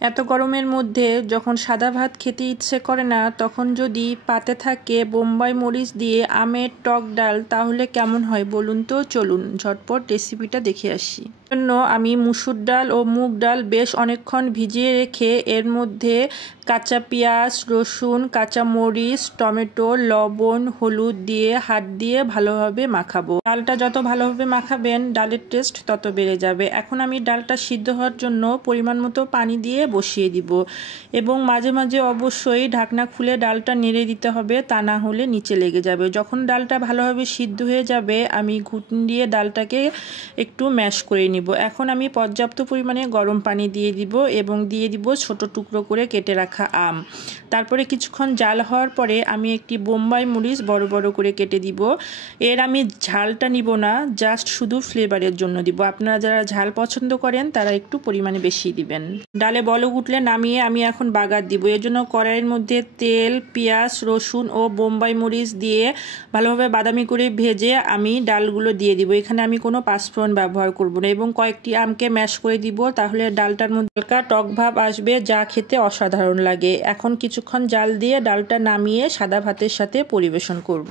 এত গরমের মধ্যে যখন সাদা ভাত খেতে ইচ্ছে করে না, তখন যদি পাতে থাকে বোম্বাই মরিচ দিয়ে আমের টক ডাল, তাহলে কেমন হয় বলুন তো। চলুন ঝটপট রেসিপিটা দেখে আসি। জন্য আমি মুসুর ডাল ও মুগ ডাল বেশ অনেকক্ষণ ভিজিয়ে রেখে এর মধ্যে কাঁচা পেঁয়াজ, রসুন, কাঁচা মরিচ, টমেটো, লবণ, হলুদ দিয়ে হাত দিয়ে ভালোভাবে মাখাবো। ডালটা যত ভালোভাবে মাখাবেন ডালের টেস্ট তত বেড়ে যাবে। এখন আমি ডালটা সিদ্ধ হওয়ার জন্য পরিমাণ মতো পানি দিয়ে বসিয়ে দিব এবং মাঝে মাঝে অবশ্যই ঢাকনা খুলে ডালটা নেড়ে দিতে হবে, তা না হলে নিচে লেগে যাবে। যখন ডালটা ভালোভাবে সিদ্ধ হয়ে যাবে আমি ঘুটনি দিয়ে ডালটাকে একটু ম্যাশ করে নিব। এখন আমি পর্যাপ্ত পরিমাণে গরম পানি দিয়ে দিব এবং দিয়ে দিব ছোট টুকরো করে কেটে রাখা আম। তারপরে কিছুক্ষণ জাল হওয়ার পরে আমি একটি বোম্বাই মরিচ বড় বড় করে কেটে দিব। এর আমি ঝালটা নিব না, জাস্ট শুধু ফ্লেভারের জন্য দিব। আপনারা যারা ঝাল পছন্দ করেন তারা একটু পরিমাণে বেশি দিবেন। ডালে বলক উঠলে নামিয়ে আমি এখন বাগার দিব। এর জন্য কড়াইয়ের মধ্যে তেল, পেঁয়াজ, রসুন ও বোম্বাই মরিচ দিয়ে ভালোভাবে বাদামি করে ভেজে আমি ডালগুলো দিয়ে দিব। এখানে আমি কোনো পাঁচফোড়ন ব্যবহার করব না এবং কয়েকটি আমকে ম্যাশ করে দিব, তাহলে ডালটার মধ্যে হালকা টক ভাব আসবে, যা খেতে অসাধারণ লাগে। এখন কিছুক্ষণ জাল দিয়ে ডালটা নামিয়ে সাদা ভাতের সাথে পরিবেশন করব।